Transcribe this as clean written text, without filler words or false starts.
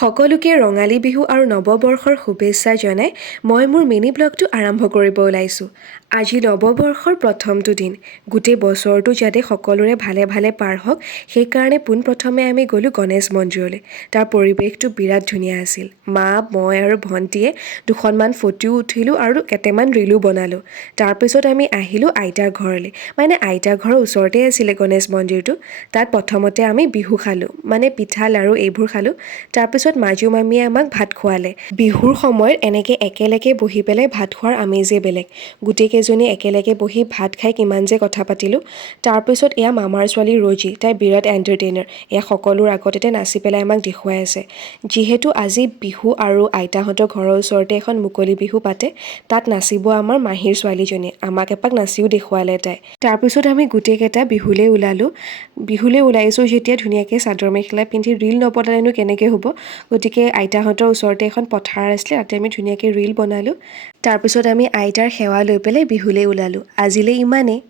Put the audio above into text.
সকলোকে ৰঙালী বিহু আৰু নৱবৰ্ষৰ শুভেচ্ছা জনাই মই মোৰ মিনি ব্লগটো আৰম্ভ কৰিব ওলাইছোঁ। আজি নৱবৰ্ষৰ প্ৰথমটো দিন। গোটেই বছৰটো যাতে সকলোৰে ভালে ভালে পাৰ হওক সেইকাৰণে পোনপ্ৰথমে আমি গ'লোঁ গণেশ মন্দিৰলৈ। তাৰ পৰিৱেশটো বিৰাট ধুনীয়া আছিল। মা, মই আৰু ভণ্টীয়ে দুখনমান ফটো উঠিলোঁ আৰু কেইটামান ৰিলো বনালোঁ। তাৰপিছত আমি আহিলোঁ আইতাৰ ঘৰলৈ। আইতাৰ ঘৰৰ ওচৰতে আছিলে গণেশ মন্দিৰটো। তাত প্ৰথমতে আমি বিহু খালোঁ, পিঠা লাড়ু এইবোৰ খালোঁ। তাৰপিছত মাজু মামীয়ে আমাক ভাত খোৱালে। বিহুৰ সময়ত এনেকৈ একেলগে বহি পেলাই ভাত খোৱাৰ আমেজেই বেলেগ। গোটেইকেইজনী একেলগে বহি ভাত খাই কিমান যে কথা পাতিলোঁ। তাৰপিছত এয়া মামাৰ ছোৱালী ৰজি, তাই বিৰাট এণ্টাৰটেইনাৰ। এয়া সকলোৰ আগতে নাচি পেলাই আমাক দেখুৱাই আছে। যিহেতু আজি বিহু আৰু আইতাহঁতৰ ঘৰৰ ওচৰতে এখন মুকলি বিহু পাতে, তাত নাচিব আমাৰ মাহীৰ ছোৱালীজনী। আমাক এপাক নাচিও দেখুৱালে তাই। তাৰপিছত আমি গোটেইকেইটা বিহুলৈ ওলালোঁ। বিহুলৈ ওলাইছোঁ যেতিয়া ধুনীয়াকৈ চাদৰ মেখেলা পিন্ধি ৰীল নবনালেনো কেনেকৈ হ'ব। গতিকে আইতাহঁতৰ ওচৰতে এখন পথাৰ আছিলে, তাতে আমি ধুনীয়াকৈ ৰীল বনালোঁ। তাৰপিছত আমি আইতাৰ সেৱা লৈ পেলাই বিহুলৈ ওলালোঁ। আজিলৈ ইমানেই।